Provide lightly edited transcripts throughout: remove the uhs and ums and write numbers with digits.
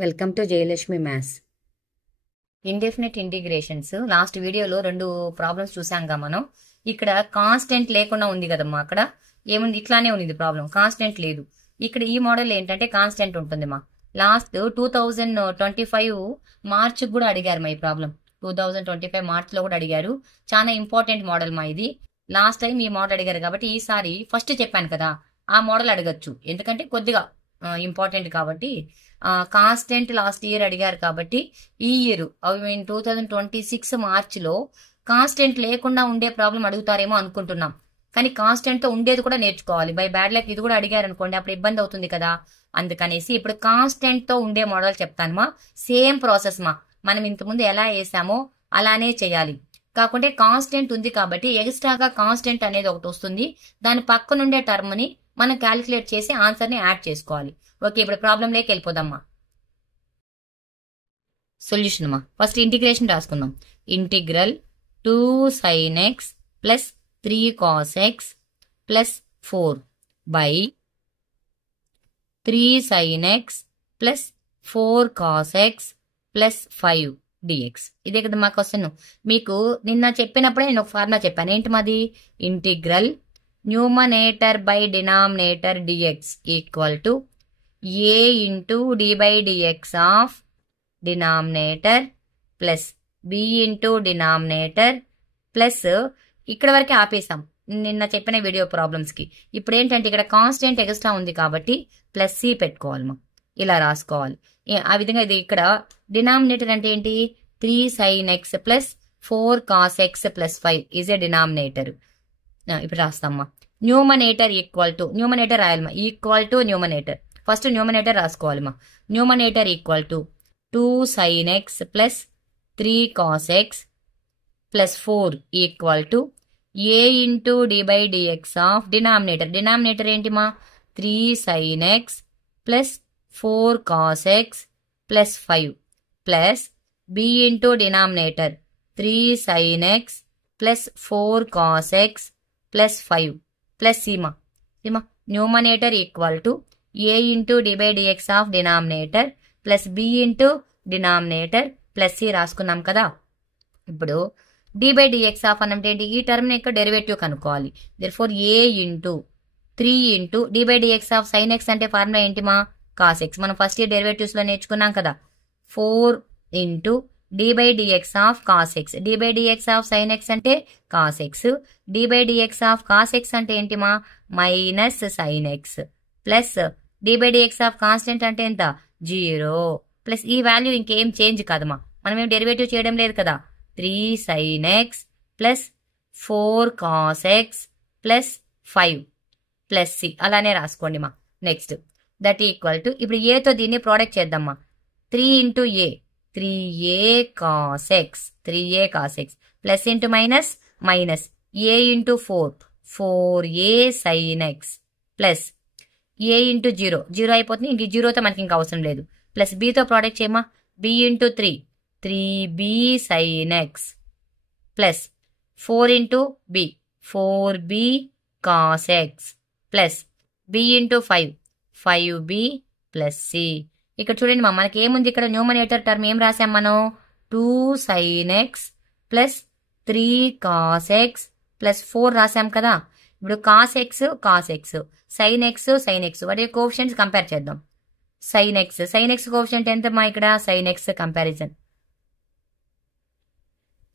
Welcome to Jayalakshmi maths. Indefinite integrations last వీడియోలో 2 problems చూసాంగా మనం. ఇక్కడ కాన్స్టెంట్ లేకుండా ఉంది కదమ్మా. అక్కడ ఏముంది, ఇట్లానే ఉంది ప్రాబ్లం, కాన్స్టెంట్ లేదు. ఇక్కడ ఈ మోడల్ ఏంటంటే కాన్స్టెంట్ ఉంటుంది మా. లాస్ట్ 2025 మార్చ్ కూడా అడిగారు మా ఈ ప్రాబ్లం. 2025 మార్చ్ లో కూడా అడిగారు. చాలా ఇంపార్టెంట్ మోడల్ మా ఇది. లాస్ట్ టైం ఈ మోడల్ అడిగారు కాబట్టి ఈసారి ఫస్ట్ చెప్పాను కదా ఆ మోడల్ అడగచ్చు, ఎందుకంటే కొద్దిగా ఇంపార్టెంట్ కాబట్టి. కాన్స్టెంట్ లాస్ట్ ఇయర్ అడిగారు కాబట్టి ఈ ఇయర్ 2026 మార్చిలో కాన్స్టెంట్ లేకుండా ఉండే ప్రాబ్లం అడుగుతారేమో అనుకుంటున్నాం. కానీ కాన్స్టెంట్ తో ఉండేది కూడా నేర్చుకోవాలి. బై బ్యాడ్ లక్ ఇది కూడా అడిగారు అనుకోండి, అప్పుడు ఇబ్బంది అవుతుంది కదా. అందుకనేసి ఇప్పుడు కాన్స్టెంట్ తో ఉండే మోడల్ చెప్తాను మా. సేమ్ ప్రాసెస్ మా, మనం ఇంతకుముందు ఎలా వేసామో అలానే చేయాలి. కాకుంటే కాన్స్టెంట్ ఉంది కాబట్టి ఎక్స్ట్రాగా కాన్స్టెంట్ అనేది ఒకటి వస్తుంది. దాని పక్కనుండే టర్మ్ ని మనం క్యాలిక్యులేట్ చేసి ఆన్సర్ ని యాడ్ చేసుకోవాలి. ఓకే, ఇప్పుడు ప్రాబ్లం లేక వెళ్ళిపోదామ్మా. సొల్యూషన్ మా, ఫస్ట్ ఇంటిగ్రేషన్ రాసుకుందాం. Integral 2 sin x plus 3 cos x plus 4 by 3 sin x plus 4 cos x plus 5 dx. ఇదే కదా మా క్వశ్చన్. మీకు నిన్న చెప్పినప్పుడే నేను ఒక ఫార్ములా చెప్పాను. ఏంటి మాది? Integral numerator by denominator dx equal to a into d by dx of denominator plus b into denominator plus ఇక్కడ వరకే ఆపేసాం నిన్న చెప్పిన వీడియో ప్రాబ్లమ్స్ కి. ఇప్పుడు ఏంటంటే ఇక్కడ కాన్స్టెంట్ ఎక్స్ట్రా ఉంది కాబట్టి ప్లస్ సి పెట్టుకోవాలి మనం, ఇలా రాసుకోవాలి. ఆ విధంగా ఇది ఇక్కడ డినామినేటర్ అంటే ఏంటి? 3 sin x plus 4 cos x plus 5 is a denominator. ఇప్పుడు రాస్తామ్మా. న్యూమనేటర్ ఈక్వల్ టు, న్యూమనేటర్ రాయాలమ్మా, equal to numerator. First numerator రాసుకోవాలమ్మా. Numerator equal to 2 sin x plus 3 cos x plus 4 equal to a into d by dx of denominator. Denominator ఏంటి మా? 3 sin x plus 4 cos x plus 5 plus b into denominator 3 sin x plus 4 cos x plus 5 plus సీమా. Numerator equal to a into d by dx of denominator plus b into denominator plus c రాసుకున్నాం కదా. ఇప్పుడు d by dx of అంటే ఏంటి? ఈ term యొక్క derivative కనుక్కోవాలి. Therefore a into 3 into d by dx of sin x అంటే formula ఏంటి మా? cos x. మనం ఫస్ట్ ఇయర్ డెరివేటివ్స్ లో నేర్చుకున్నాం కదా. 4 into d by dx of cos x. d by dx of sin x అంటే cos x. d by dx of cos x అంటే ఏంటి మా? Minus sin x plus d by dx of constant అంటే ఎంత? 0 plus ఈ value ఇంకేం change కాదమ్మా, మనం ఏం డెరివేటివ్ చేయడం లేదు కదా. 3 sin x plus 4 cos x plus 5 plus c అలానే రాసుకోండి మా. నెక్స్ట్ దట్ ఈక్వల్ టు, ఇప్పుడు ఏతో దీన్ని ప్రోడక్ట్ చేద్దామా. 3 into a 3a cos x, 3a cos x plus into minus minus a into 4 4a sin x plus a into 0 0 అయిపోతుంది. ఇంక 0తో మనకి ఇంకా అవసరం లేదు. ప్లస్ bతో ప్రోడక్ట్ చేయమా. b into 3 3b sin x plus 4 into b 4b cos x plus b into 5 5b plus c. ఇక్కడ చూడండి మా, మనకి ఏముంది ఇక్కడ? న్యూమనేటర్ టర్మ్ ఏం రాసాం మనం? 2 sin x plus 3 cos x plus 4 రాసాం కదా. ఇప్పుడు cos x cos x, sin x sin x వాటి కోఎఫిషియంట్స్ కంపేర్ చేద్దాం. sin x కోఎఫిషియంట్ ఎంత మా? ఇక్కడ sin x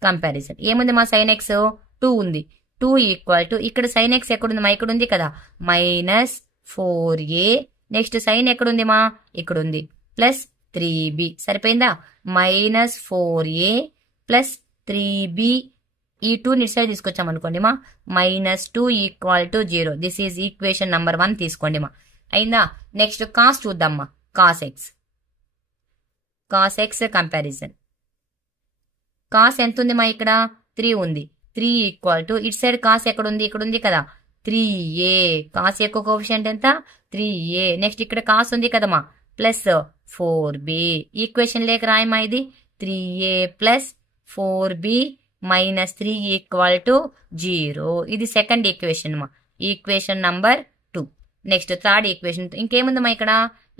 కంపారిజన్ ఏముంది మా? sin x 2 ఉంది. 2 ఈక్వల్ టు, ఇక్కడ sin x ఎక్కడుంది మా? ఇక్కడ ఉంది కదా, మైనస్ 4a. నెక్స్ట్ sin ఎక్కడుంది మా? ఇక్కడ ఉంది, ప్లస్ 3b. సరిపోయిందా? Minus 4a plus 3b. ఈ 2 ని సైడ్ తీసుకొచ్చాం అనుకోండి మా, minus 2 equal to 0. This is equation number 1 తీసుకోండి మా. అయిందా? నెక్స్ట్ కాస్ చూద్దామ్మా. Cos x comparison. కాస్ ఎంత ఉంది మా? ఇక్కడ 3 ఉంది. 3 ఈక్వల్ టు, ఇటు సైడ్ కాస్ ఎక్కడుంది? ఇక్కడ ఉంది కదా, 3a. కాస్ యొక్క కోఎఫిషియంట్ ఎంత? 3a. నెక్స్ట్ ఇక్కడ కాస్ ఉంది కదమ్మా, ప్లస్ 4b. ఈక్వేషన్ లేక రాయమా ఇది. 3a plus 4b minus 3 equal to 0. ఇది సెకండ్ ఈక్వేషన్ మా, equation number 2. Next third equation ఇంకేముందమ్మా? ఇక్కడ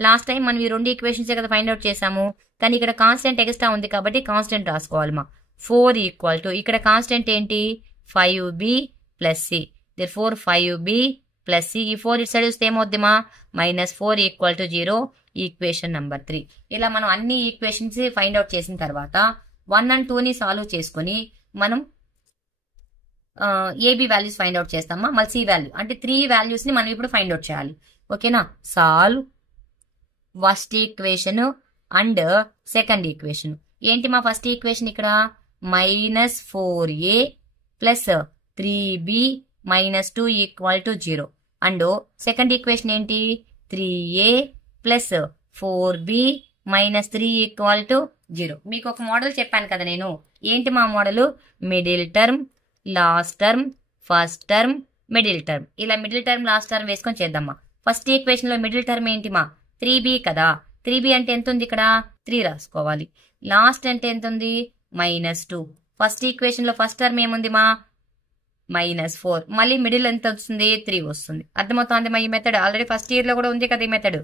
లాస్ట్ టైం మనం ఈ 2 ఈక్వేషన్స్ కదా ఫైండ్ అవుట్ చేసాము, కానీ ఇక్కడ కాన్స్టెంట్ ఎక్స్ట్రా ఉంది కాబట్టి కాన్స్టెంట్ రాసుకోవాలి మా. 4 ఈక్వల్ టు ఇక్కడ కాన్స్టెంట్ ఏంటి 5b plus c, therefore 5b plus c. ఈ 4 ఇటు సైడ్ వస్తే ఏమవుద్ది మా -4 ఈక్వల్ టు 0, ఈక్వేషన్ నెంబర్ 3. ఇలా మనం అన్ని ఈక్వేషన్స్ ఫైండ్ అవుట్ చేసిన తర్వాత 1 and 2ని సాల్వ్ చేసుకుని మనం ఏబి వాల్యూస్ ఫైండ్ అవుట్ చేస్తామా, మళ్ళీ సి వాల్యూ అంటే 3 వాల్యూస్ ని మనం ఇప్పుడు ఫైండ్ అవుట్ చేయాలి. ఓకేనా, solve first equation and second equation. ఏంటి మా ఫస్ట్ ఈక్వేషన్ ఇక్కడ -4a plus 3b -2 equal to 0 and second equation ఏంటి 3a plus 4b -3 equal to 0. మీకు ఒక మోడల్ చెప్పాను కదా నేను, ఏంటి మా model middle term, last term, first term, middle term. ఇలా మిడిల్ టర్మ్ లాస్ట్ టర్మ్ వేసుకొని చేద్దామా. ఫస్ట్ ఈక్వేషన్ లో మిడిల్ టర్మ్ ఏంటి మా 3b కదా, 3b అంటే ఎంత ఉంది ఇక్కడ 3 రాసుకోవాలి. లాస్ట్ అంటే ఎంత ఉంది -2. ఫస్ట్ ఈక్వేషన్ లో ఫస్ట్ టర్మ్ ఏముంది మా -4, మళ్ళీ మిడిల్ ఎంత వస్తుంది 3 వస్తుంది. అర్థమవుతుంది మా ఈ మెథడ్, ఆల్రెడీ ఫస్ట్ ఇయర్ లో కూడా ఉంది కదా ఈ మెథడ్.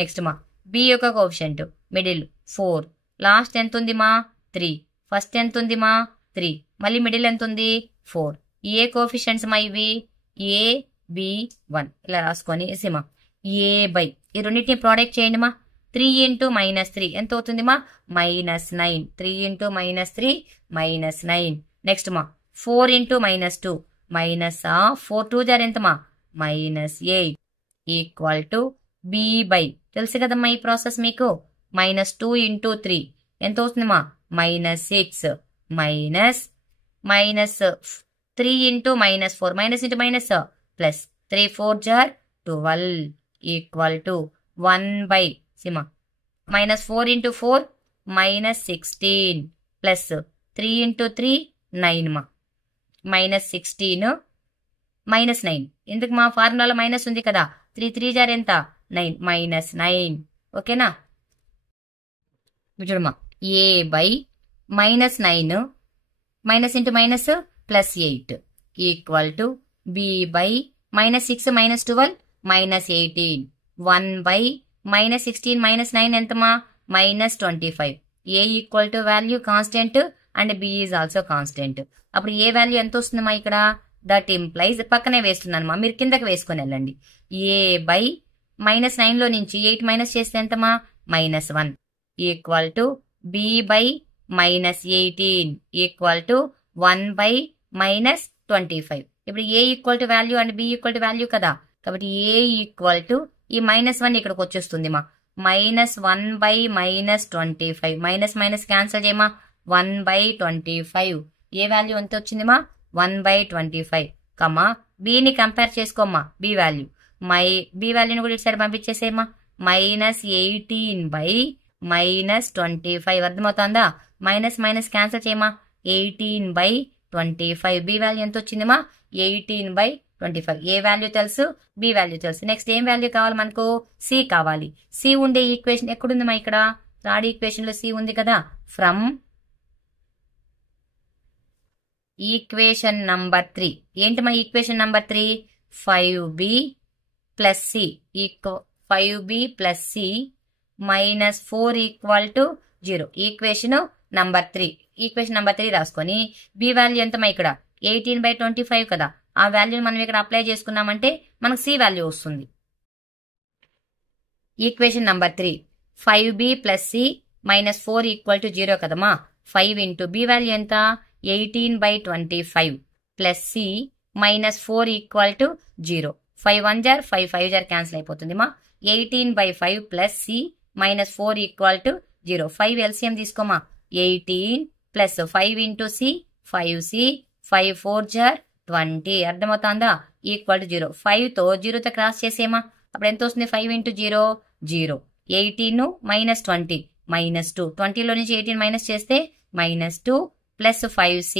నెక్స్ట్ మా b యొక్క కోఎఫిషియంట్ మిడిల్ 4, లాస్ట్ ఎంత ఉంది మా 3, ఫస్ట్ ఎంత ఉంది మా 3, మళ్ళీ మిడిల్ ఎంత ఉంది 4. ఏ కోఎఫిషియంట్స్ మా ఇవి a b1 ఇలా రాసుకొని సిమా a బై ఈ రెండింటిని ప్రోడక్ట్ చేయండి మా. 3 ఇంటూ -3 ఎంత అవుతుంది మా -9, 3 ఇంటూ -3 -9. నెక్స్ట్ మా 4 ఇంటూ -2 -4 2 జార్ ఎంత మా -8 ఈక్వల్ టు b బై తెలుసు కదమ్మా ఈ ప్రాసెస్ మీకు -2 ఇంటూ 3 ఎంత అవుతుంది మా -6 -3 into -4 minus into minus plus 3 4 జార్ 12 ఈక్వల్ టు 1 బై సిమా -4 ఇంటూ 4 -16 ప్లస్ 3 ఇంటూ 3 9 మా -16 -9. ఎందుకు మా ఫార్ములాలో మైనస్ ఉంది కదా, 3 3 జార్ ఎంత 9 -9. ఓకేనా, చూడమ్మా a by -9 minus into minus plus 8 equal to b by -6 -12 -18. 1 by -16 -9 ఎంతమా -25. a equal to value constant and b is also constant. అప్పుడు ఏ వాల్యూ ఎంత వస్తుందమ్మా ఇక్కడ, దట్ ఇంప్లైజ్ పక్కనే వేస్తున్నాను మా, మీరు కిందకి వేసుకొని వెళ్ళండి. a బై -9 లో నుంచి 8 మైనస్ చేస్తే ఎంతమా -1 equal to b by -18 equal to 1 by -25. ఇప్పుడు a equal to value and b equal to value కదా, కాబట్టి a ఈక్వల్ టు ఈ -1 ఇక్కడికి వచ్చేస్తుంది మా -1 బై -25. మైనస్ మైనస్ క్యాన్సిల్ చేయమా 1 బై 25. ఏ వాల్యూ ఎంత వచ్చింది మా 1 బై 25 కమ్మా బిని కంపేర్ చేసుకోమ్మా b వాల్యూ. b వాల్యూని కూడా ఇటు సైడ్ పంపించేసేమా -18 బై -25. అర్థమవుతుందా, మైనస్ మైనస్ క్యాన్సిల్ చేయమా 18 బై 25. b వాల్యూ ఎంత వచ్చింది మా 18 బై 25. ఏ వాల్యూ తెలుసు, b వాల్యూ తెలుసు. నెక్స్ట్ ఏం వాల్యూ కావాలి మనకు, c కావాలి. c ఉండే ఈక్వేషన్ ఎక్కడుంది మా ఇక్కడ థర్డ్ ఈక్వేషన్ లో c ఉంది కదా, ఫ్రమ్ ఈక్వేషన్ నంబర్ 3. ఏంటి మా equation number 3 5b plus c 5b plus c -4 equal to 0. Equation number 3. Equation number 3 రాసుకొని b వాల్యూ ఎంతమా ఇక్కడ 18 బై 25 కదా, ఆ వాల్యూని మనం ఇక్కడ అప్లై చేసుకున్నామంటే మనకు c వాల్యూ వస్తుంది. Equation number 3 5b plus c -4 equal to 0 కదమ్మా. 5 ఇంటూ b వాల్యూ ఎంత 18 by 25 plus c -4 equal to 0. 5 1 జార్ 5 5 జార్ క్యాన్సిల్ అయిపోతుంది మా. 18 by 5 plus c -4 equal to 0. 5 LCM తీసుకోమా 18 ప్లస్ 5 ఇంటూ c 5c 5 4 జార్ 20. అర్థమవుతుందా, ఈక్వల్ టు 0. 5 తో 0 తో క్రాస్ చేసేమా, అప్పుడు ఎంత వస్తుంది 5 ఇంటూ 0 0. 18 -20 -2. 20 లో నుంచి 18 మైనస్ చేస్తే -2 plus 5c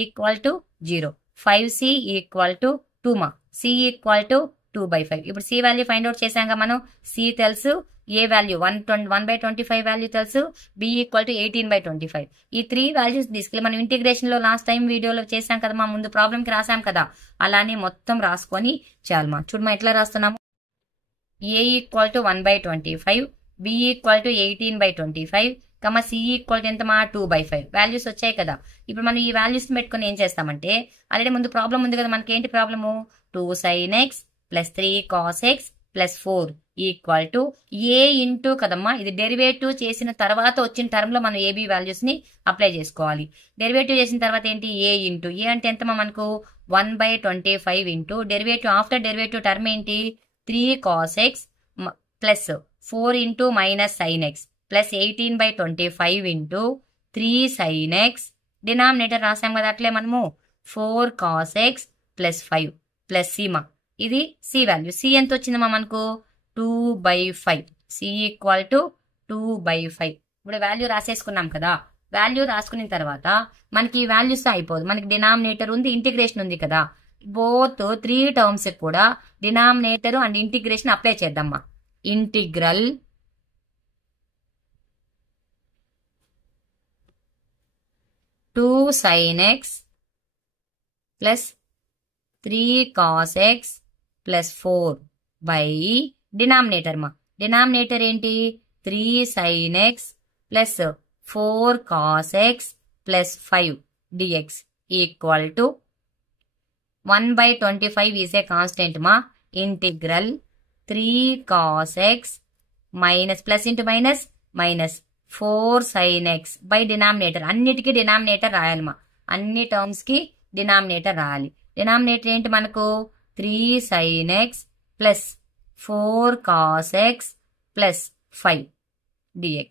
equal to 0. 5c equal to 2 మా. c equal to 2 by 5. ఇప్పుడు c వాల్యూ ఫైండ్ అవుట్ చేసాక మనం c తెలుసు, ఏ వాల్యూ 1 బై 25 వాల్యూ తెలుసు, b ఈక్వల్ టు 18 బై 25. ఈ 3 వాల్యూస్ తీసుకెళ్ళి మనం ఇంటిగ్రేషన్ లో లాస్ట్ టైం వీడియోలో చేసాం కదా మా, ముందు ప్రాబ్లం కి రాసాం కదా, అలానే మొత్తం రాసుకొని చాలు మా. చూడమా ఎట్లా రాస్తున్నాము, A equal to 1/25, B equal to 18/25, C equal to ఎంత మా 2/5 వాల్యూస్ వచ్చాయి కదా. ఇప్పుడు మనం ఈ వాల్యూస్ పెట్టుకుని ఏం చేస్తామంటే ఆల్రెడీ ముందు ప్రాబ్లం ఉంది కదా, మనకి ఏంటి problem 2 sin x plus 3 cos x plus 4 equal to A into కదమ్మా, ఇది డెరివేటివ్ చేసిన తర్వాత వచ్చిన టర్మ్ లో మనం ఏబీ వాల్యూస్ ని అప్లై చేసుకోవాలి. డెరివేటివ్ చేసిన తర్వాత ఏంటి ఏ ఇంటూ ఏ అంటే ఎంతమా మనకు 1/25 into derivative after derivative term ఏంటి 3 cos x plus 4 into minus sin x plus 18/25 into 3 sin x, denominator రాసాం కదా అట్లే మనము 4 cos x ప్లస్ 5 ప్లస్ సిమా, ఇది సి వాల్యూ. సి ఎంత వచ్చిందమ్మా మనకు 2/5, సి ఈక్వల్ టు 2/5. ఇప్పుడు వాల్యూ రాసేసుకున్నాం కదా. వాల్యూ రాసుకున్న తర్వాత మనకి ఈ వాల్యూస్ అయిపోదు, మనకి డినామినేటర్ ఉంది, ఇంటిగ్రేషన్ ఉంది కదా. బోత్ 3 టర్మ్స్ కూడా డినామినేటర్ అండ్ ఇంటిగ్రేషన్ అప్లై చేద్దామా. Integral 2 sin x plus 3 cos x plus 4 by denominator మా. డినామినేటర్ ఏంటి 3 sin x plus 4 cos x plus 5 dx equal to 1/25 is a constant మా. Integral 3 cos x minus plus into minus minus 4 sin x by denominator. అన్నిటికీ denominator రాయాలి మా, అన్ని terms కి denominator రాయాలి. Denominator ఏంటి మనకు 3 sin x plus 4 cos x plus 5 dx.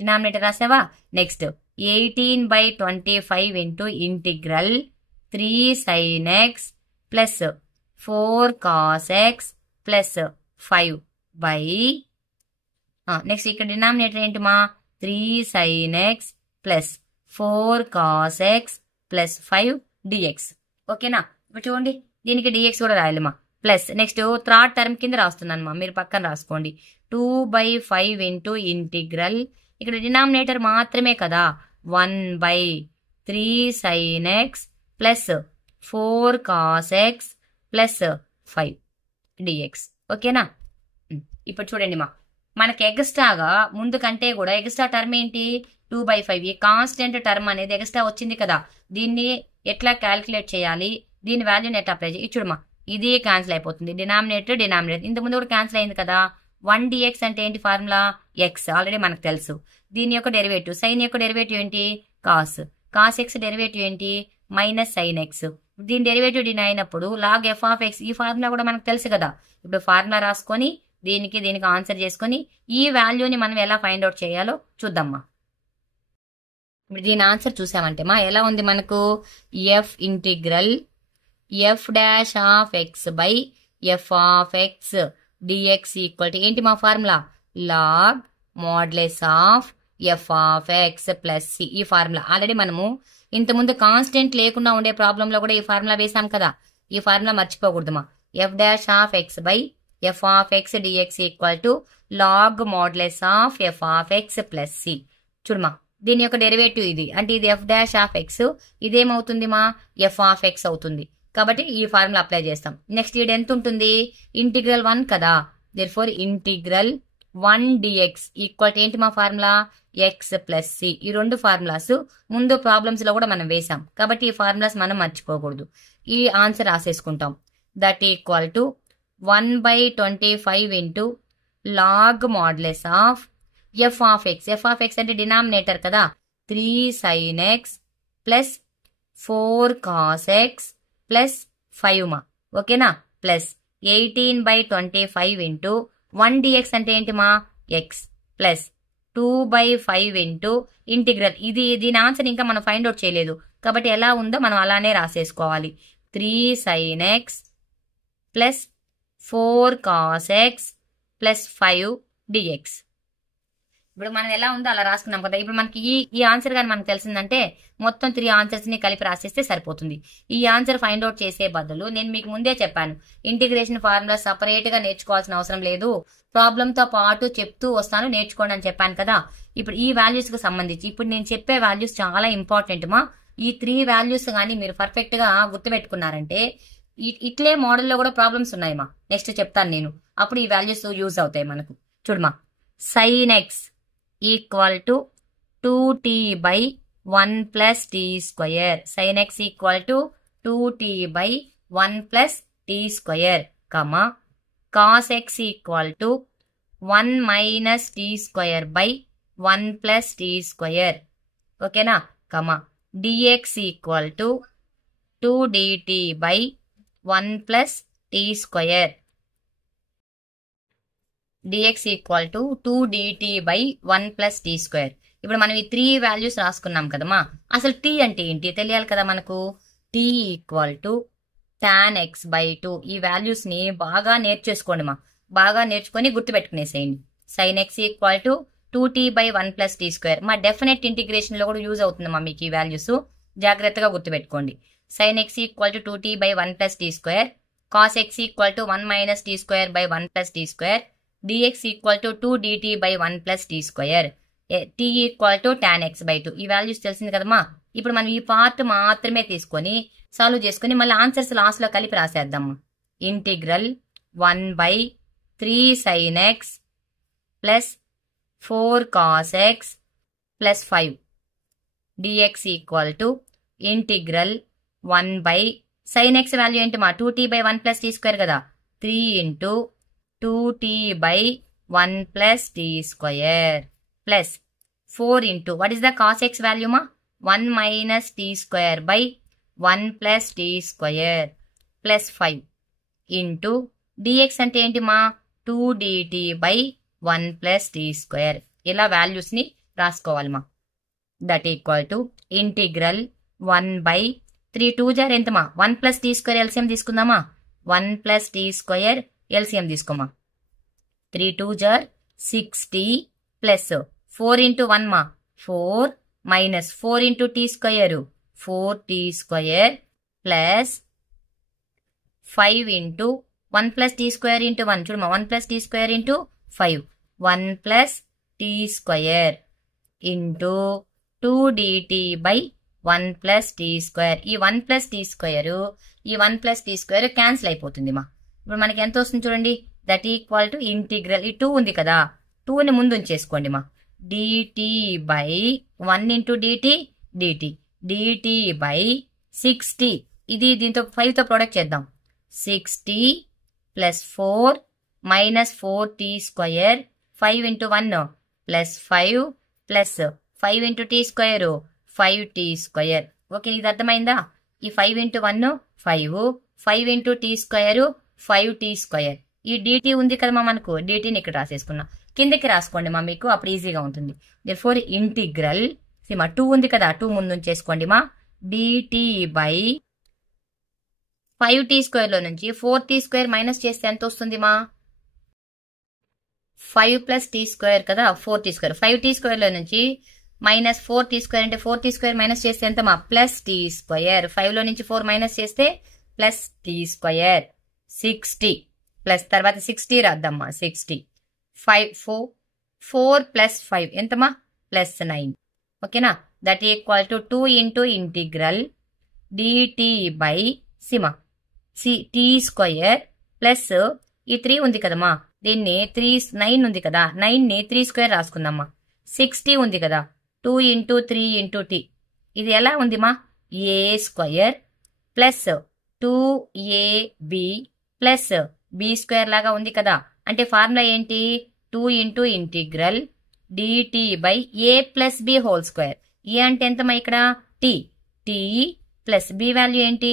Denominator రాసావా. Next 18/25 into integral 3 sin x plus 4 cos x plus 5 by next ఇక్కడ డినామినేటర్ ఏంటి మా 3 sin x plus 4 cos x plus 5 dx. ఓకేనా. ఇప్పుడు చూడండి దీనికి dx కూడా రాయాలమ్మా. ప్లస్ నెక్స్ట్ థర్డ్ టర్మ్ కింద రాస్తున్నానమ్మా, మీరు పక్కన రాసుకోండి. 2/5 ఇంటూ ఇంటిగ్రల్, ఇక్కడ డినామినేటర్ మాత్రమే కదా 1/3 sin x plus 4 cos x plus 5 dx. ఓకేనా. ఇప్పుడు చూడండి మా, మనకి ఎక్స్ట్రాగా ముందు కంటే కూడా ఎక్స్ట్రా టర్మ్ ఏంటి 2/5. ఈ కాన్స్టెంట్ టర్మ్ అనేది ఎక్స్ట్రా వచ్చింది కదా, దీన్ని ఎట్లా క్యాలిక్యులేట్ చేయాలి, దీని వాల్యూని ఎట్లా అప్లై చేయాలి. చూడమ్మా ఇది క్యాన్సిల్ అయిపోతుంది, డినామినేటర్ ఇంత ముందు కూడా క్యాన్సిల్ అయింది కదా. 1 dx అంటే ఏంటి ఫార్ములా ఎక్స్ ఆల్రెడీ మనకు తెలుసు. దీని యొక్క డెరివేటివ్ సైన్ యొక్క డెరివేటివ్ ఏంటి కాస్ ఎక్స్ డెరివేటివ్ ఏంటి మైనస్ సైన్ ఎక్స్. దీని డెరివేటివ్ డిన్ అయినప్పుడు లాగ్ ఎఫ్ ఆఫ్ ఎక్స్, ఈ ఫార్ములా కూడా మనకు తెలుసు కదా. ఇప్పుడు ఫార్ములా రాసుకొని దీనికి ఆన్సర్ చేసుకొని ఈ వాల్యూని మనం ఎలా ఫైండ్ అవుట్ చేయాలో చూద్దామా. ఇప్పుడు దీని ఆన్సర్ చూసామంటే మా ఎలా ఉంది మనకు f integral f dash of x by f of x dx equal to ఏంటి మా formula log modulus of F of x plus c. ఈ ఫార్ములా ఆల్రెడీ మనము ఇంతకుముందు కాన్స్టెంట్ లేకుండా ఉండే ప్రాబ్లంలో కూడా ఈ ఫార్ములా వేసాం కదా. ఈ ఫార్ములా మర్చిపోకూడదుమా. F dash of x by f of x dx equal to log modulus of F of x plus c. చూడమా దీని యొక్క డెరివేటివ్ ఇది, అంటే ఇది ఎఫ్ డాష్ ఆఫ్ ఎక్స్, ఇదేమవుతుంది మా ఎఫ్ ఆఫ్ ఎక్స్ అవుతుంది. కాబట్టి ఈ ఫార్ములా అప్లై చేస్తాం. నెక్స్ట్ ఇది ఎంత ఉంటుంది ఇంటిగ్రల్ 1 కదా, therefore integral 1 dx equal to ఏంటి మా ఫార్ములా ఎక్స్ ప్లస్ సి. ఈ రెండు ఫార్ములాస్ ముందు ప్రాబ్లమ్స్ లో కూడా మనం వేసాం కాబట్టి ఈ ఫార్ములాస్ మనం మర్చిపోకూడదు. ఈ ఆన్సర్ రాసేసుకుంటాం. That equal to 1/25 into log modulus of F of x. F of x అంటే డినామినేటర్ కదా 3 sin x plus 4 cos x plus 5 మా. ఓకేనా. ప్లస్ 18/25 ఇంటూ 1 dx అంటే ఏంటి మా ఎక్స్ ప్లస్ 2/5 ఇంటూ ఇంటిగ్రల్. దీని ఆన్సర్ ఇంకా మనం ఫైండ్ అవుట్ చేయలేదు కాబట్టి ఎలా ఉందో మనం అలానే రాసేసుకోవాలి. 3 sin x plus 4 cos x plus 5 dx. ఇప్పుడు మనం ఎలా ఉందో అలా రాసుకున్నాం కదా. ఇప్పుడు మనకి ఈ ఆన్సర్ కానీ మనకు తెలిసిందంటే మొత్తం 3 ఆన్సర్స్ ని కలిపి రాసేస్తే సరిపోతుంది. ఈ ఆన్సర్ ఫైండ్ అవుట్ చేసే బదులు నేను మీకు ముందే చెప్పాను ఇంటిగ్రేషన్ ఫార్ములా సపరేట్ గా నేర్చుకోవాల్సిన అవసరం లేదు, ప్రాబ్లం తో పాటు చెప్తూ వస్తాను నేర్చుకోండి అని చెప్పాను కదా. ఇప్పుడు ఈ వాల్యూస్ కు సంబంధించి ఇప్పుడు నేను చెప్పే వాల్యూస్ చాలా ఇంపార్టెంట్ మా. ఈ 3 వాల్యూస్ కానీ మీరు పర్ఫెక్ట్ గా గుర్తుపెట్టుకున్నారంటే ఇట్లే మోడల్లో కూడా ప్రాబ్లమ్స్ ఉన్నాయమ్మా. నెక్స్ట్ చెప్తాను నేను, అప్పుడు ఈ వాల్యూస్ యూజ్ అవుతాయి మనకు. చూడమా, sin x equal to 2t by 1 plus tea square. sin x equal to 2t by 1 plus tea square, comma cos x equal to 1 minus T square by 1 plus tea square. ఓకేనా, కమా dx equal to 2 dt by 1 plus tea square. dx equal to 2 dt by 1 plus tea square. ఇప్పుడు మనం ఈ 3 values రాసుకున్నాం కదమ్మా. అసలు t అంటే ఏంటి తెలియాలి కదా మనకు. t equal to tan x by 2. ఈ వాల్యూస్ ని బాగా నేర్చేసుకోండి మా, బాగా నేర్చుకొని గుర్తుపెట్టుకునేసేయండి. sin x equal to 2t by 1 plus t square. మా డెఫినెట్ ఇంటిగ్రేషన్ లో కూడా యూజ్ అవుతుందమ్మా మీకు ఈ వాల్యూస్, జాగ్రత్తగా గుర్తుపెట్టుకోండి. sin x equal to 2t by 1 plus t square, cos x equal to 1 minus t square by 1 plus t square, dx equal to 2 dt by 1 plus t square, t equal to tan x by 2. ఈ values తెలిసింది కదమ్మా. ఇప్పుడు మనం ఈ part మాత్రమే తీసుకొని solve చేసుకుని మళ్ళీ ఆన్సర్స్ లాస్ట్ లో కలిపి రాసేద్దాము. Integral 1 by 3 sin x plus 4 cos x plus 5 dx equal to integral 1 by sin x value ఏంటి మా, 2t by 1 plus t square కదా, 3 into 2t by 1 plus t square plus 4 into what is the cos x value మా, 1 minus t square by 1 plus t square plus 5 into dx అంటే ఏంటి మా, 2 dt by 1 plus t square. ఇలా values ని రాసుకోవాలి మా. That equal to integral 1 by 3 2 జార్ ఎంతమా, 1 ప్లస్ టీ స్క్వేర్ ఎల్సిఎం తీసుకుందామా. 1 ప్లస్ టీ స్క్వేర్ ఎల్సిఎం తీసుకోమా. 3 2 జార్ 60 ప్లస్ 4 ఇంటూ 1 మా, 4 minus 4 into t square 4t square plus 5 into 1 plus t square into 1 చూడమా, 1 plus t square into 5 1 plus t square into 2 dt by 1 plus t square. ఈ 1 plus t square ఈ 1 plus t square cancel అయిపోతుంది మా. ఇప్పుడు మనకి ఎంత వస్తుంది చూడండి, దట్ ఈక్వల్ టు ఇంటిగ్రల్, ఈ 2 ఉంది కదా, 2ని ముందు ఉంచేసుకోండి మా, dt by 1 into dt dt dt by 60. ఇది దీంతో 5తో ప్రొడక్ట్ చేద్దాం. 60 plus 4 minus 4t square 5 into 1 plus 5 plus 5 into t square 5t square. Okay, ఇది అర్థమైందా. ఈ 5 into 1 5, 5 into t square 5t square. ఈ dt ఉంది కదా మనకు, dtని ఇక్కడ రాసేసుకున్నాం. కిందకి రాసుకోండి మా, మీకు అప్పుడు ఈజీగా ఉంటుంది. దేర్ఫోర్ ఇంటిగ్రల్ మా 2 ఉంది కదా, 2 ముందు ఉంచేసుకోండి మా, dt బై 5t స్క్వేర్ లో నుంచి 4t స్క్వేర్ మైనస్ చేస్తే ఎంత వస్తుంది మా, 5 ప్లస్ టీ స్క్వేర్ కదా, 4t స్క్వేర్. 5t స్క్వేర్ లో నుంచి మైనస్ 4t స్క్వేర్ అంటే 4t స్క్వేర్ మైనస్ చేస్తే ఎంత మా, ప్లస్ టీ స్క్వేర్. 5 లో నుంచి 4 మైనస్ చేస్తే ప్లస్ టీ స్క్వేర్. 60 ప్లస్ తర్వాత 60 రాద్దామా, 60 4 ప్లస్ 5 ఎంతమా, ప్లస్ 9. ఓకేనా, that equal to 2 into integral dt by సిమా టీ స్క్వేర్ ప్లస్ ఈ 3 ఉంది కదమ్మా, దీన్ని 9 ఉంది కదా, 9ని 3 స్క్వేర్ రాసుకుందామా. 60 ఉంది కదా, 2 ఇంటూ 3 ఇంటూ టీ. ఇది ఎలా ఉంది మా, a square plus 2ab plus b square లాగా ఉంది కదా. అంటే ఫార్ములా ఏంటి, 2 into integral dt by a plus b whole square. A అంటే ఎంతమా ఇక్కడ, టీ ప్లస్ బి వాల్యూ ఏంటి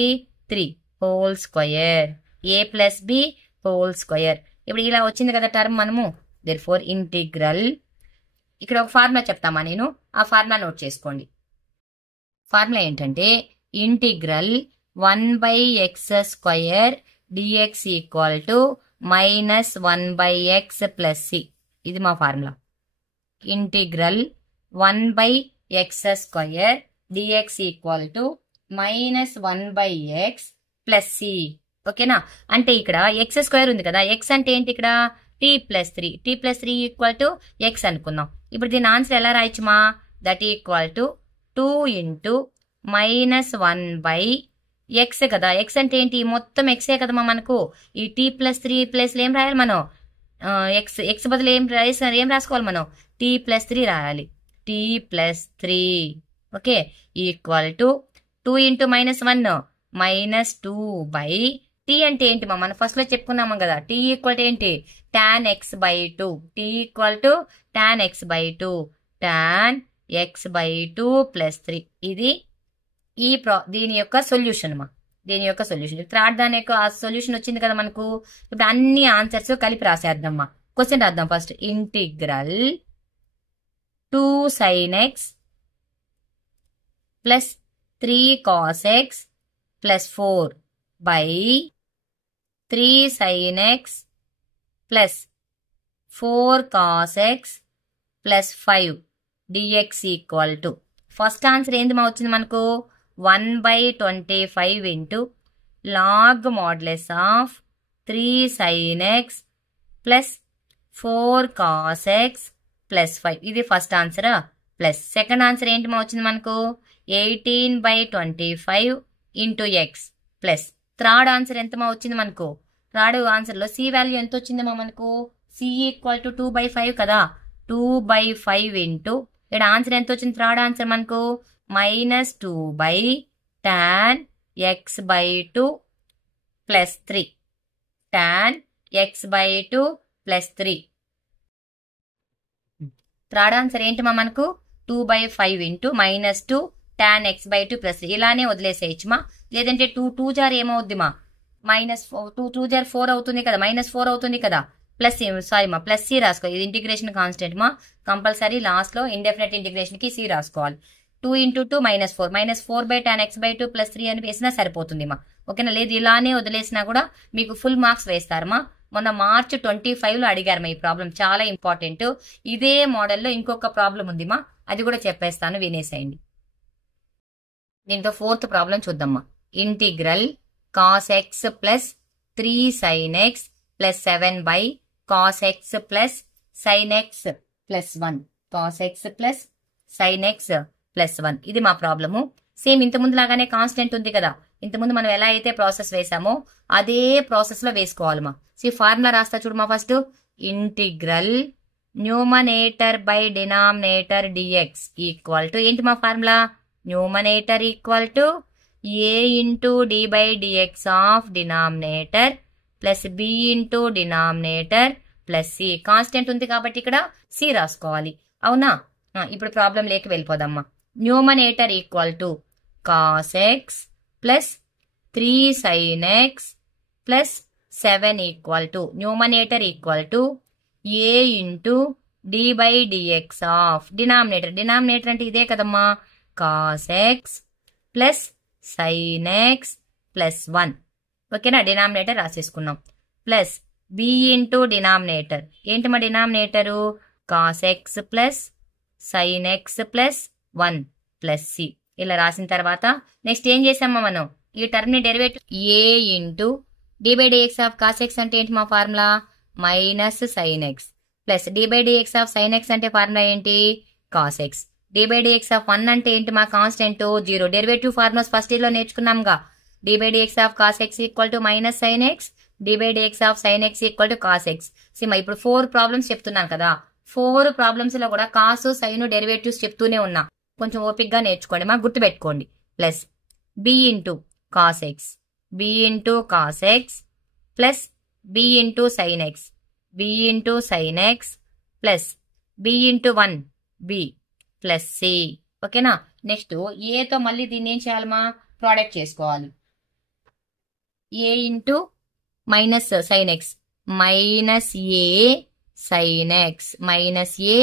3 whole square, a plus b whole square. ఇప్పుడు ఇలా వచ్చింది కదా టర్మ్ మనము. దేర్ఫోర్ ఇంటిగ్రల్, ఇక్కడ ఒక ఫార్ములా చెప్తామా నేను, ఆ ఫార్ములా నోట్ చేసుకోండి. ఫార్ములా ఏంటంటే integral 1 by x square dx equal to minus 1 by x plus C. ఇది మా formula. Integral 1 by x square dx equal to minus 1 by x plus c. ఓకేనా, అంటే ఇక్కడ ఎక్స్ స్క్వేర్ ఉంది కదా, ఎక్స్ అంటే ఏంటి ఇక్కడ, t plus 3 equal to x అనుకుందాం. ఇప్పుడు దీని ఆన్సర్ ఎలా రాయొచ్చుమా, that equal to 2 into minus 1 by x కదా, ఎక్స్ అంటే ఏంటి, మొత్తం ఎక్సే కదమ్మా మనకు. ఈ t+3 ప్లేస్లో ఏం రాయాలి మనం, ఎక్స్ ఎక్స్ బదులు ఏం రాసుకోవాలి మనం, t+3 రాయాలి. t+3 okay equal to 2 × -1 -2 t అంటే ఏంటి మా, మనం ఫస్ట్ లో చెప్పుకున్నాము కదా, t ఈక్వల్ టు ఏంటి, tan x/2, t equal to tan x/2, tan x/2 + 3. ఇది దీని యొక్క సొల్యూషన్ మా, దీని యొక్క సొల్యూషన్. థర్డ్ దాని యొక్క సొల్యూషన్ వచ్చింది కదా మనకు. ఇప్పుడు అన్ని ఆన్సర్స్ కలిపి రాసేద్దామా. క్వశ్చన్ రాద్దాం first. Integral 2 sin x plus 3 cos x plus 4 by 3 sin x plus 4 cos x plus 5 dx equal to, first answer ఏంది మా వచ్చింది మనకు, 1/25 into log modulus of 3 sin x plus 4 cos x plus 5. ఇది first answer. Plus second answer ఏంటి మా వచ్చింది మనకు, 18/25 into X plus third answer ఎంత మా వచ్చింది మనకు, థర్డ్ ఆన్సర్ లో సి వాల్యూ ఎంత వచ్చిందమ్మా మనకు, సి ఈక్వల్ టు 2/5 కదా, 2/5 ఇంటూ ఇక్కడ ఆన్సర్ ఎంత వచ్చింది, థర్డ్ ఆన్సర్ మనకు -2 tan x/2 plus 3, tan x/2 plus 3. Third answer ఏంటి మా మనకు, 2/5 ఇంటూ -2 tan x/2 ప్లస్ 3. ఇలానే వదిలేసేయచ్చు మా, లేదంటే 2 జార్ ఏమవుద్ది మా, -2 జార్ 4 అవుతుంది కదా, -4 అవుతుంది కదా, ప్లస్ సారీ మా ప్లస్ సి రాసుకో. ఇది ఇంటిగ్రేషన్ కాన్స్టెంట్ మా, కంపల్సరీ లాస్ట్ లో ఇండెఫినెట్ ఇంటిగ్రేషన్ కి సి రాసుకోవాలి. 2 × 2 -4 4/tan x/2 ప్లస్ 3 అని వేసినా సరిపోతుంది మా, ఓకేనా. లేదు ఇలానే వదిలేసినా కూడా మీకు ఫుల్ మార్క్స్ వేస్తారు మా. మొన్న March 25లో అడిగారు మా ఈ ప్రాబ్లం, చాలా ఇంపార్టెంట్. ఇదే మోడల్లో ఇంకొక ప్రాబ్లం ఉంది మా, అది కూడా చెప్పేస్తాను, వినేసేయండి. దీంతో ఫోర్త్ ప్రాబ్లం చూద్దామా. Integral cos x plus 3 sin x plus 7 cos x plus sin x plus 1, cos x plus sin x plus 1. ఇది మా ప్రాబ్లము. సేమ్ ఇంతకుముందు లాగానే కాన్స్టెంట్ ఉంది కదా, ఇంతకుముందు మనం ఎలా అయితే ప్రాసెస్ వేసామో అదే ప్రాసెస్ లో వేసుకోవాలి మా. ఫార్ములా రాస్తా చూడు మా. First integral numerator by denominator dx equal to ఏంటి మా formula, numerator equal to a into d/dx of denominator plus b into denominator plus c. Constant ఉంది కాబట్టి ఇక్కడ సి రాసుకోవాలి, అవునా. ఇప్పుడు ప్రాబ్లం లేక వెళ్ళిపోదమ్మా. Numerator equal to cos x plus 3 sin x plus 7 equal to, numerator equal to a into d/dx of denominator, denominator అంటే ఇదే కదమ్మా, cos x plus sin x plus 1, ఓకేనా. డినామినేటర్ రాసేసుకున్నాం. ప్లస్ b ఇంటూ డినామినేటర్, ఏంటి మా denominator, cos x plus sin x plus 1 plus c. ఇలా రాసిన తర్వాత నెక్స్ట్ ఏం చేసామా మనం, ఈ టర్మ్ ని derivative a into d/dx of cos x అంటే ఏంటి మా formula, minus sin x plus d/dx of sin x అంటే ఫార్ములా ఏంటి, cos x. d/dx ఆఫ్ 1 అంటే ఏంటి మా, constant 0. Derivative formulas first year లో నేర్చుకున్నాంగా. d/dx of cos x equal to minus sin x, d/dx of sin x equal to cos x. సిమా ఇప్పుడు 4 problems చెప్తున్నాను కదా, 4 problems లో కూడా కాస్ సైన్ డెరివేటివ్స్ చెప్తూనే ఉన్నా, కొంచెం ఓపిక్ గా నేర్చుకోండి మా, గుర్తుపెట్టుకోండి. Plus b into cos x, b into cos x plus b into sin x, b into sin x plus b into 1 b plus c, ఓకేనా. నెక్స్ట్ ఏతో మళ్ళీ దీన్ని ఏం చేయాలమ్మా, ప్రోడక్ట్ చేసుకోవాలి. A into minus sine x minus a sine x minus a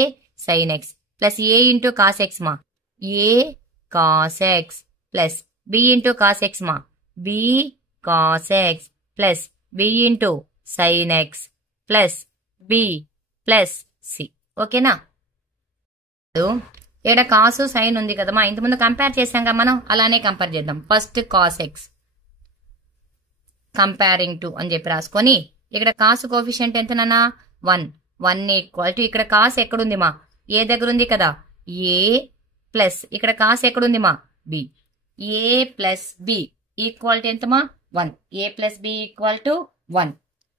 sine x plus a into cos x మా, a cos x plus b into cos x మా, b cos x plus b into sine x plus b plus c, ఓకేనా. ఇక్కడ కాసు sign ఉంది కదమ్మా, ఇంతకుముందు compare చేసాం కదా మనం, అలానే కంపేర్ చేద్దాం. First cos X comparing to అని చెప్పి రాసుకొని, ఇక్కడ కాసు కోఫిషియంట్ ఎంతనన్నా 1, 1 ఈక్వల్ టు ఇక్కడ కాస్ ఎక్కడుంది మా, ఏ దగ్గర ఉంది కదా, ఏ ప్లస్ ఇక్కడ కాస్ ఎక్కడుంది మా, b, a plus b equal to ఎంతమా 1. a plus b equal to 1.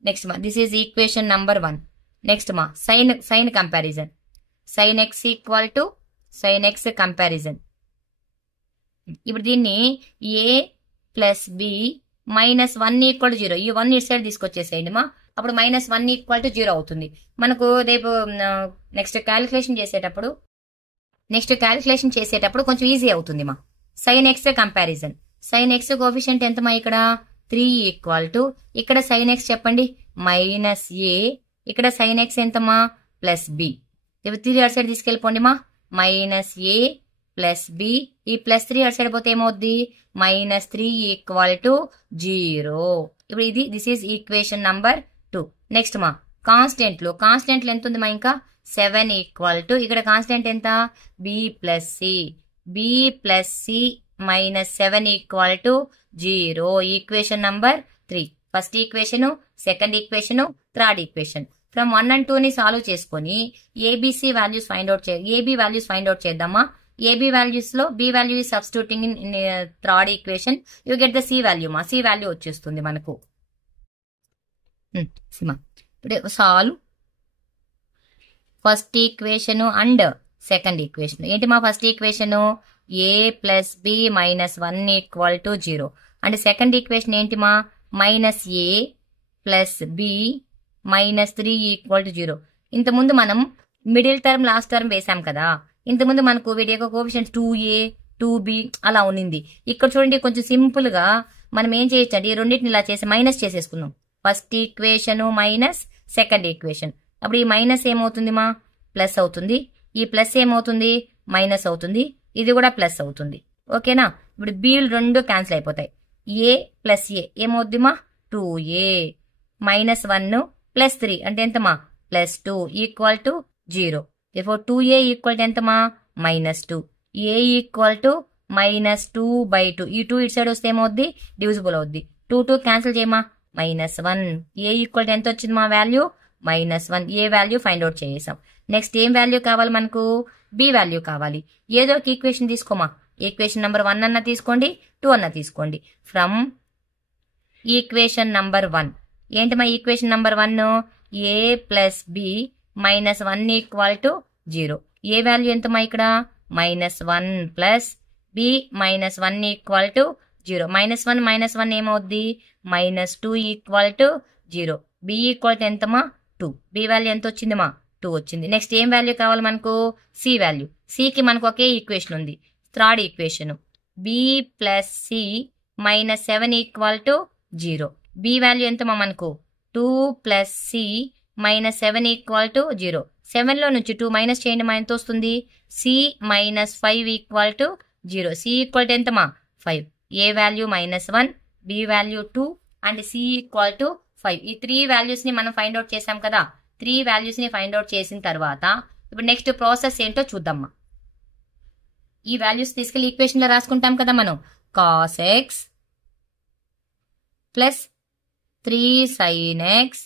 Next మా this is equation number 1. Next మా sine comparison. Sine x equal to sine x comparison. ఇప్పుడు దీన్ని a plus B minus 1 equal to 0. ఈ 1 ఇటు side తీసుకొచ్చేసేయండి మా. అప్పుడు minus 1 equal to 0 అవుతుంది. మనకు రేపు నెక్స్ట్ క్యాలిక్యులేషన్ చేసేటప్పుడు కొంచెం ఈజీ అవుతుంది మా. Sine x comparison. Sine x coefficient ఎంతమా ఇక్కడ 3 ఈక్వల్ టు ఇక్కడ సైన్ ఎక్స్ చెప్పండి మైనస్ ఏ, ఇక్కడ సైన్ ఎక్స్ ఎంతమా ప్లస్ బి. 3 అటు సైడ్ తీసుకెళ్ళిపోండి మా. మైనస్ ఏ ప్లస్ బి, ఈ ప్లస్ 3 అటు సైడ్ పోతే ఏమవుద్ది మైనస్ 3 ఈక్వల్ టు 0. ఇప్పుడు ఇది this is equation number 2. Next మా కాన్స్టెంట్లు ఎంత ఉంది మా ఇంకా 7 ఈక్వల్ టు ఇక్కడ కాన్స్టెంట్ ఎంత b plus C minus 7 equal to 0. Equation number 3. First equation, second equation, third equation. From 1 and 2 ని సాల్వ్ చేసుకొని ఏబిసి వాల్యూస్ ఫైండ్ అవుట్ చేద్దామా. ఏబి వాల్యూస్ లో b value substituting in third equation you get the c value మా. C value వచ్చేస్తుంది మనకు. ఇప్పుడు solve first equation and second equation. ఏంటి మా first equation a plus B minus 1 equal to 0. And second equation ఏంటి మా minus a plus B minus 3 equal to 0. ఇంతకుముందు మనం మిడిల్ టర్మ్ లాస్ట్ టర్మ్ వేసాం కదా. ఇంతకుముందు మనకు వీటి యొక్క కోఎఫిషియంట్స్ 2a 2b అలా ఉన్నింది. ఇక్కడ చూడండి కొంచెం సింపుల్ గా మనం ఏం చేయొచ్చు అంటే ఈ రెండింటిని ఇలా చేసి మైనస్ చేసేసుకుందాం. First equation minus second equation. అప్పుడు ఈ మైనస్ ఏమవుతుంది మా ప్లస్ అవుతుంది, ఈ ప్లస్ ఏమవుతుంది మైనస్ అవుతుంది, ఇది కూడా ప్లస్ అవుతుంది. ఓకేనా. ఇప్పుడు బీలు రెండు క్యాన్సిల్ అయిపోతాయి. ఏ ప్లస్ ఏ ఏమవుద్ది మా 2a మైనస్ 1 ప్లస్ 3 అంటే ఎంతమా plus 2 equal to 0. therefore 2a equal to ఎంతమా minus 2. a equal to minus 2/2. ఈ 2 ఇటు సైడ్ వస్తే ఏమవుద్ది డివిజిబుల్ అవుద్ది. 2 క్యాన్సిల్ చేయమా మైనస్ 1. a ఈక్వల్ టు ఎంత వచ్చింది మా value minus 1. A value find out చేసాం. నెక్స్ట్ ఏం వాల్యూ కావాలి మనకు బి వాల్యూ కావాలి. ఏదో ఒక ఈక్వేషన్ తీసుకోమా. ఈక్వేషన్ నంబర్ 1 అన్న తీసుకోండి, 2 అన్న తీసుకోండి. ఫ్రమ్ ఈక్వేషన్ నంబర్ 1 ఏంటి మా equation number 1 A plus B minus 1 equal to 0. A value ఎంతమా ఇక్కడ minus 1 plus B minus 1 equal to 0. Minus 1 ఏమవుద్ది minus 2 equal to 0. B equal to ఎంతమా 2. బి వాల్యూ ఎంత వచ్చింది మా 2 వచ్చింది. నెక్స్ట్ ఏం వాల్యూ కావాలి మనకు సి వాల్యూ. సికి మనకు ఒకే ఈక్వేషన్ ఉంది. Third equation B plus C minus 7 equal to 0. B value ఎంతమా మనకు 2 plus C minus 7 equal to 0. 7 లో నుంచి 2 మైనస్ చేయండి మా ఎంత వస్తుంది C minus 5 equal to 0. C equal to ఎంతమా 5. A value minus 1, B value 2 and C equal to 5. ఈ 3 వాల్యూస్ ని మనం ఫైండ్ అవుట్ చేసాం కదా. 3 వాల్యూస్ ని ఫైండ్ అవుట్ చేసిన తర్వాత ఇప్పుడు నెక్స్ట్ ప్రాసెస్ ఏంటో చూద్దామా. ఈ వాల్యూస్ తీసుకెళ్లి ఈక్వేషన్ లో రాసుకుంటాం కదా మనం. Cos x plus 3 sine x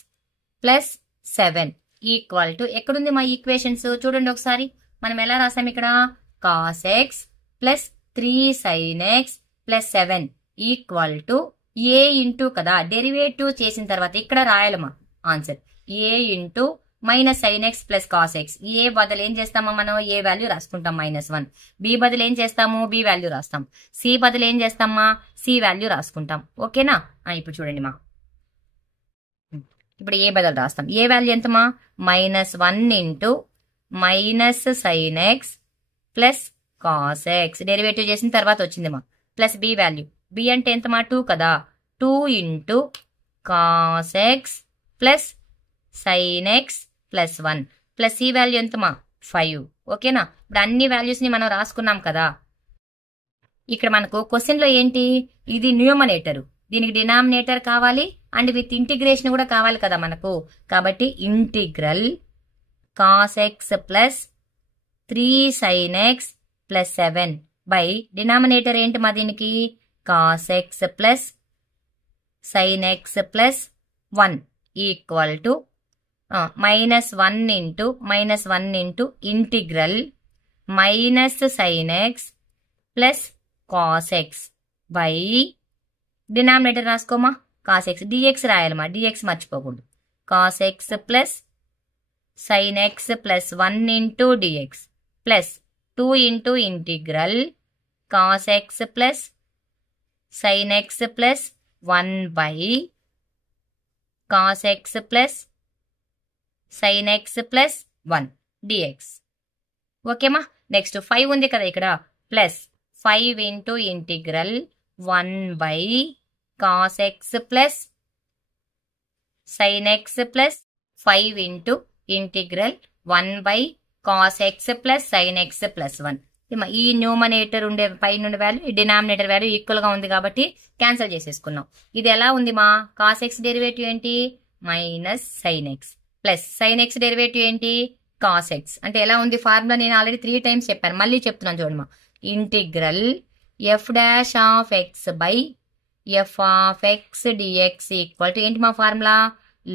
plus 7 equal to ఎక్కడుంది మా ఈక్వేషన్స్ చూడండి ఒకసారి. మనం ఎలా రాసాం ఇక్కడ cos x plus 3 sine x plus 7 equal to A into కదా డెరివేటివ్ చేసిన తర్వాత ఇక్కడ రాయాలమ్మా answer A into minus sine x plus cos x. A బదులు ఏం చేస్తామో మనం ఏ వాల్యూ రాసుకుంటాం మైనస్ 1. బి బదులు ఏం చేస్తాము బి వాల్యూ రాస్తాం. సి బదులు ఏం చేస్తామా సి వాల్యూ రాసుకుంటాం. ఓకేనా. ఇప్పుడు చూడండి మా ఇప్పుడు ఏ బదులు రాస్తాం. ఏ వాల్యూ ఎంతమా minus 1 into minus sine x plus cos x derivative చేసిన తర్వాత వచ్చింది మా ప్లస్ బి వాల్యూ. బి అంటే ఎంతమా 2 కదా 2 into cos x plus sine x plus 1 plus C value ఎంతమా 5. ఓకేనా. ఇప్పుడు అన్ని వాల్యూస్ ని మనం రాసుకున్నాం కదా. ఇక్కడ మనకు క్వశ్చన్ లో ఏంటి ఇది న్యూమరేటర్, దీనికి డినామినేటర్ కావాలి అండ్ విత్ ఇంటిగ్రేషన్ కూడా కావాలి కదా మనకు. కాబట్టి integral cos x plus 3 sine x plus 7 by denominator ఏంటి మా దీనికి cos x plus sine x plus 1 equal to minus 1 into integral minus sine x plus cos x by denominator రాసుకోమా cos x, dx రాయాలమ్మా, dx మర్చిపోకూడదు. Cos x plus sine x plus 1 into dx plus 2 into integral cos x plus sine x plus 1 by cos x plus sine x plus 1 dx. ఓకేమా. Next 5 ఉంది కదా ఇక్కడ, plus 5 into integral 1 by cos x plus sine x plus 5 into integral 1 by cos x plus sine x plus 1. ఈ numerator ఉండే పైన value, ఈ denominator value equal గా ఉంది కాబట్టి క్యాన్సిల్ చేసేసుకున్నాం. ఇది ఎలా ఉంది మా, కాస్ ఎక్స్ డెరివేటివ్ ఏంటి minus sine x plus sine X derivative ఏంటి కాస్ ఎక్స్. అంటే ఎలా ఉంది ఫార్ములా, నేను ఆల్రెడీ 3 టైమ్స్ చెప్పాను, మళ్ళీ చెప్తున్నాను చూడమ్మా. Integral f dash of x by f of x dx equal to ఏంటి మా formula,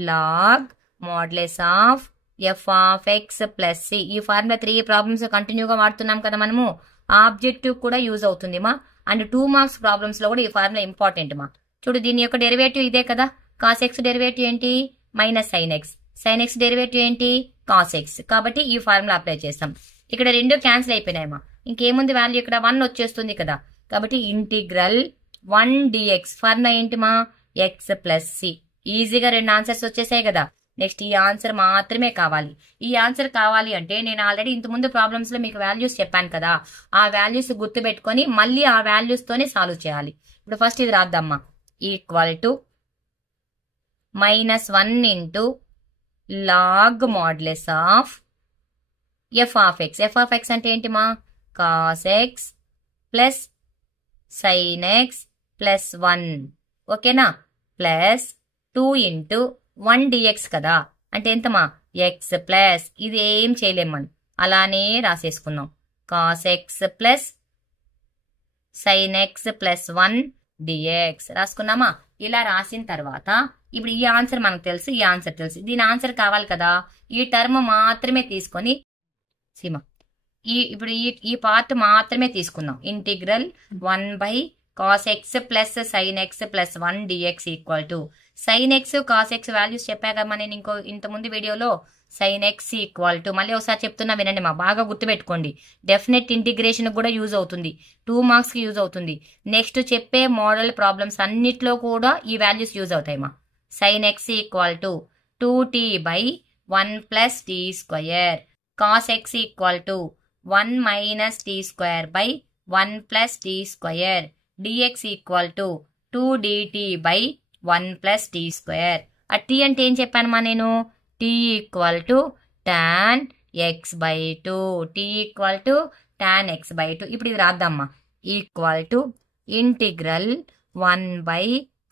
log modulus of F of x plus c. ఈ ఫార్ములా 3 ప్రాబ్లమ్స్ కంటిన్యూగా వాడుతున్నాం కదా మనము. ఆబ్జెక్టివ్ కూడా యూజ్ అవుతుంది మా, అండ్ 2 మార్క్స్ ప్రాబ్లమ్స్ లో కూడా ఈ ఫార్ములా ఇంపార్టెంట్ మా. చూడు దీని యొక్క డెరివేటివ్ ఇదే కదా, కాస్ ఎక్స్ డెరివేటివ్ ఏంటి minus sine x, sine X derivative ఏంటి కాస్ ఎక్స్. కాబట్టి ఈ ఫార్ములా అప్లై చేస్తాం. ఇక్కడ 2 క్యాన్సిల్ అయిపోయినాయమ్మా, ఇంకేముంది వాల్యూ ఇక్కడ 1 వచ్చేస్తుంది కదా. కాబట్టి ఇంటిగ్రల్ 1 డిఎక్స్ ఫార్ములా ఏంటి మా ఎక్స్ ప్లస్ సి. ఈజీగా 2 ఆన్సర్స్ వచ్చేసాయి కదా. నెక్స్ట్ ఈ ఆన్సర్ మాత్రమే కావాలి. ఈ ఆన్సర్ కావాలి అంటే నేను ఆల్రెడీ ఇంతకుముందు ప్రాబ్లమ్స్ లో మీకు వాల్యూస్ చెప్పాను కదా, ఆ వాల్యూస్ గుర్తుపెట్టుకొని మళ్ళీ ఆ వాల్యూస్ తోనే సాల్వ్ చేయాలి. ఇప్పుడు ఫస్ట్ ఇది రాద్దామ్మా, equal to -1 into log modulus of F of x. F of x అంటే ఏంటి మా cos x plus sine x plus 1. ఓకేనా, ప్లస్ 2 ఇంటూ 1 డిఎక్స్ కదా, అంటే ఎంతమా ఎక్స్ ప్లస్, ఇది ఏం చేయలేమని అలానే రాసేసుకున్నాం, cos x plus sine x plus 1 dx రాసుకున్నామా. ఇలా రాసిన తర్వాత ఇప్పుడు ఈ ఆన్సర్ మనకు తెలుసు, ఈ ఆన్సర్ తెలుసు, దీని ఆన్సర్ కావాలి కదా. ఈ టర్మ్ మాత్రమే తీసుకొని సీమా ఇప్పుడు ఈ పార్ట్ మాత్రమే తీసుకుందాం. Integral 1 by cos x plus sine x plus 1 dx equal to sine x cos x values చెప్పాకమ్మా నేను ఇంతకుముందు వీడియోలో. సైన్ ఎక్స్ ఈక్వల్ టు మళ్ళీ ఒకసారి చెప్తున్నా వినండి మా, బాగా గుర్తుపెట్టుకోండి. డెఫినెట్ ఇంటిగ్రేషన్ కూడా యూజ్ అవుతుంది, 2 మార్క్స్ కి యూజ్ అవుతుంది. నెక్స్ట్ చెప్పే మోడల్ ప్రాబ్లమ్స్ అన్నిట్లో కూడా ఈ వాల్యూస్ యూజ్ అవుతాయి మా. Sine x equal to 2t by 1 plus tea square, cos x equal to 1 minus T square by 1 plus tea square, dx equal to 2 dt by 1 plus tea square. ఆ T అంటే ఏం చెప్పాను మా నేను, T equal to tan x by 2, T equal to tan x by 2. ఇప్పుడు ఇది రాద్దామ్మా, equal to integral 1 by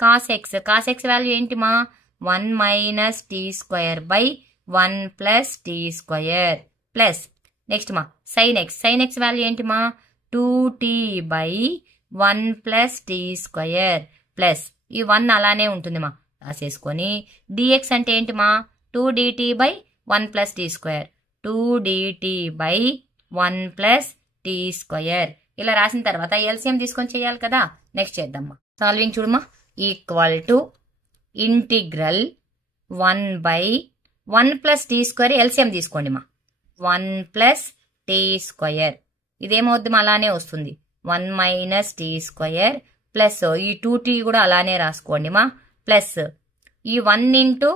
cos x. Cos X value ఏంటి మా 1 minus T square by 1 plus tea square plus next మా sine x. Sine x value ఏంటి మా 2t by 1 plus tea square plus ఈ 1 అలానే ఉంటుంది మా, రాసేసుకొని డిఎక్స్ అంటే ఏంటి మా 2 dt by 1 plus tea square, 2 dt by 1 plus tea square. ఇలా రాసిన తర్వాత ఎల్సిఎం తీసుకొని చేయాలి కదా. నెక్స్ట్ చేద్దామా, సాల్వింగ్ చూడమా. Equal to integral 1 by 1 plus tea square LCM తీసుకోండి మా, 1 ప్లస్ టీ స్క్వయర్. ఇదేమవుద్ది మా అలానే వస్తుంది, 1 మైనస్ టీ స్క్వయర్ ప్లస్ ఈ 2t కూడా అలానే రాసుకోండి మా, ప్లస్ ఈ 1 into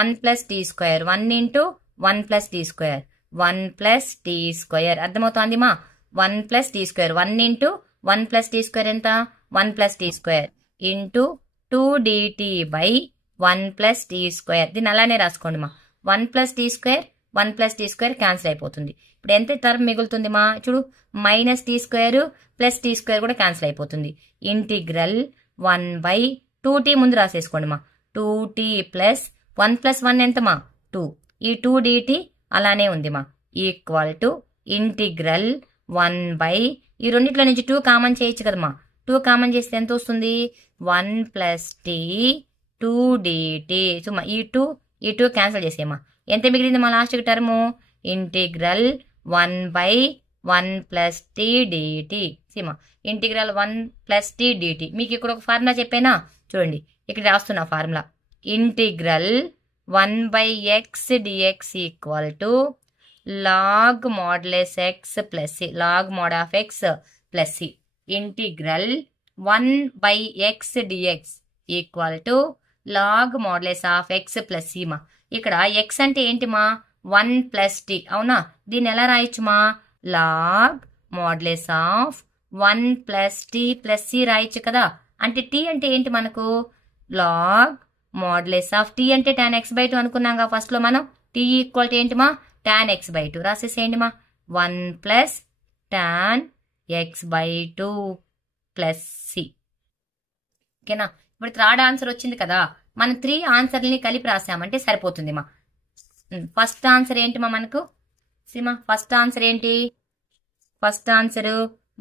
1 plus tea square, 1 into 1 plus tea square, 1 plus tea square. అర్థమవుతోంది మా, 1 plus tea square, 1 into 1 plus tea square ఎంత 1 plus tea square into 2 dt by 1 plus tea square. దీన్ని అలానే రాసుకోండి మా, 1 plus tea square 1 plus t square cancel అయిపోతుంది. ఇప్పుడు ఎంత టర్మ్ మిగులుతుంది మా చూడు, minus t square plus t square కూడా క్యాన్సిల్ అయిపోతుంది. ఇంటిగ్రల్ 1 బై 2t ముందు రాసేసుకోండి మా, 2t ప్లస్ 1 ప్లస్ 1 ఎంత మా 2, ఈ 2 dt అలానే ఉంది మా, ఈక్వల్ టు ఇంటిగ్రల్ 1 బై ఈ రెండిట్లో నుంచి 2 కామన్ చేయొచ్చు కదా మా, 2 కామన్ చేస్తే ఎంత వస్తుంది 1 ప్లస్ t 2 dt. సో మా ఈ 2 క్యాన్సిల్ చేసేమా, ఎంత మిగిలింది మా last term integral 1 by 1 plus t dt సీమా ఇంటిగ్రల్ 1 ప్లస్ టీ డిటి. మీకు ఇక్కడ ఒక ఫార్ములా చెప్పానా చూడండి, ఇక్కడ రాస్తున్నా formula. Integral 1/x dx equal to log modulus x plus c, log mod of x plus c. Integral 1/x dx equal to log modulus of x plus c. మా ఇక్కడ X అంటే ఏంటి మా 1 ప్లస్ టీ అవునా, దీన్ని ఎలా రాయొచ్చుమా log modulus of 1 plus T plus C రాయొచ్చు కదా. అంటే టీ అంటే ఏంటి మనకు లాగ్ మోడ్లెస్ ఆఫ్ టీ అంటే tan x/2 అనుకున్నాం ఫస్ట్ లో మనం. టీ ఈక్వల్ టు ఏంటి మా tan x/2 రాసేసేయండి మా 1 plus tan x/2 plus c. ఓకేనా, ఇప్పుడు థర్డ్ ఆన్సర్ వచ్చింది కదా, మనం 3 ఆన్సర్లని కలిపి రాసామంటే సరిపోతుంది మా. ఫస్ట్ ఆన్సర్ ఏంటి మా మనకు సిమా, ఫస్ట్ ఆన్సర్ ఏంటి, ఫస్ట్ ఆన్సర్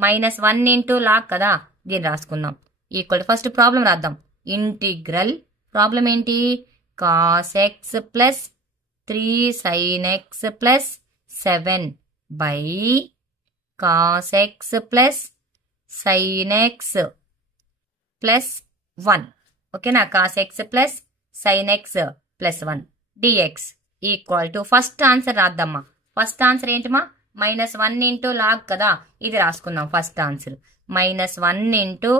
-1 ఇంటూ లాగ్ కదా, దీన్ని రాసుకుందాం ఈక్వల్. ఫస్ట్ ప్రాబ్లం రాద్దాం. ఇంటిగ్రల్ ప్రాబ్లం ఏంటి cos x plus 3 sin x plus 7 by cos x plus sin x plus 1. ఓకేనా, cos x plus sin x plus 1 dx equal to first answer రాద్దామా. First answer ఏంటిమా -1 into log కదా, ఇది రాసుకుందాం. First answer -1 into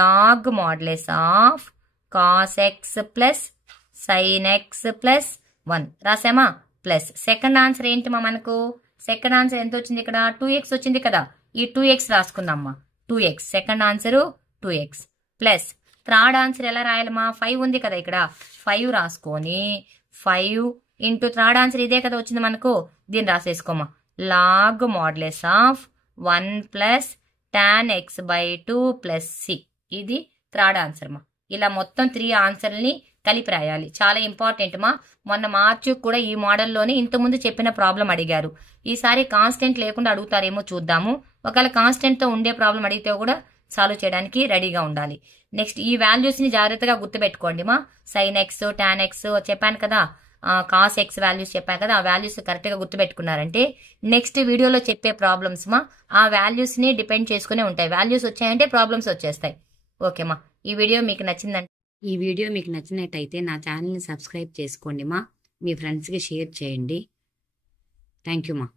log modulus of cos x plus sin x plus 1 రాసామా plus. Second answer ఏంటిమా మనకు, second answer ఎంత వచ్చింది ఇక్కడ 2x వచ్చింది కదా, ఈ 2x రాసుకుందామా 2x. Second answer 2x plus third answer ఎలా రాయాలమ్మా 5 ఉంది కదా ఇక్కడ, 5 రాసుకొని 5 ఇంటూ థర్డ్ ఆన్సర్ ఇదే కదా వచ్చింది మనకు, దీన్ని రాసేసుకోమా log modulus of 1 plus tan x/2 plus C. ఇది థర్డ్ ఆన్సర్ మా. ఇలా మొత్తం 3 ఆన్సర్ని కలిపి రాయాలి, చాలా ఇంపార్టెంట్ మా. మొన్న మార్చు కూడా ఈ మోడల్లోనే ఇంతకుముందు చెప్పిన ప్రాబ్లం అడిగారు. ఈసారి కాన్స్టెంట్ లేకుండా అడుగుతారేమో చూద్దాము. ఒకవేళ కాన్స్టెంట్తో ఉండే ప్రాబ్లం అడిగితే కూడా సాల్వ్ చేయడానికి రెడీగా ఉండాలి. నెక్స్ట్ ఈ వాల్యూస్ని జాగ్రత్తగా గుర్తుపెట్టుకోండి మా. sin x tan x చెప్పాను కదా, కాస్ ఎక్స్ వాల్యూస్ చెప్పాను కదా, ఆ వాల్యూస్ కరెక్ట్గా గుర్తుపెట్టుకున్నారంటే నెక్స్ట్ వీడియోలో చెప్పే ప్రాబ్లమ్స్ మా ఆ వాల్యూస్ని డిపెండ్ చేసుకునే ఉంటాయి. వాల్యూస్ వచ్చాయంటే ప్రాబ్లమ్స్ వచ్చేస్తాయి. ఓకేమా, ఈ వీడియో మీకు నచ్చిందంటే ఈ వీడియో మీకు నచ్చినట్టయితే నా ఛానల్ని సబ్స్క్రైబ్ చేసుకోండి మా. మీ ఫ్రెండ్స్కి షేర్ చేయండి. థ్యాంక్ యూ మా.